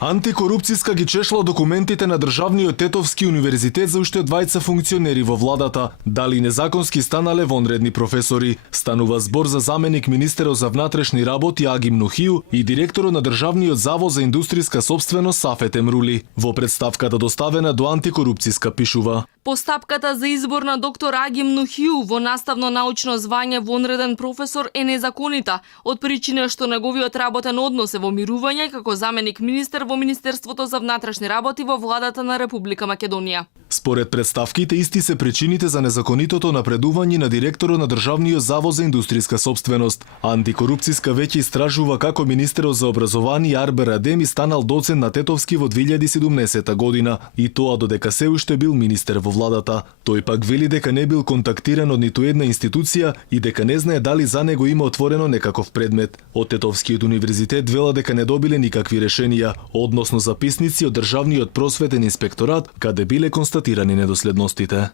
Антикорупцијска ги чешла документите на Државниот Тетовски универзитет за уште двајца функционери во владата, дали незаконски станале вонредни професори. Станува збор за заменик министерот за внатрешни работи Агим Нухију и директорот на Државниот завод за индустријска сопственост Сафет Емрули. Во претставката доставена до антикорупцијска пишува: Постапката за избор на доктор Агим Нухију во наставно-научно звање вонреден професор е незаконита, од причина што неговиот работен однос е во мирување како заменик министер во Министерството за внатрешни работи во владата на Република Македонија. Според представките, исти се причините за незаконитото напредување на директорот на Државниот завод за индустријска сопственост. Антикорупцијска веќе истражува како министерот за образование Арбер Адеми станал доцент на Тетовски во 2017 година, и тоа додека се уште бил министер во владата. Тој пак вели дека не бил контактиран од ниту една институција и дека не знае дали за него има отворено некаков предмет. Од Тетовскиот универзитет вела дека не добиле никакви решенија, односно записници од Државниот просветен инспекторат, каде биле констатирани недоследностите.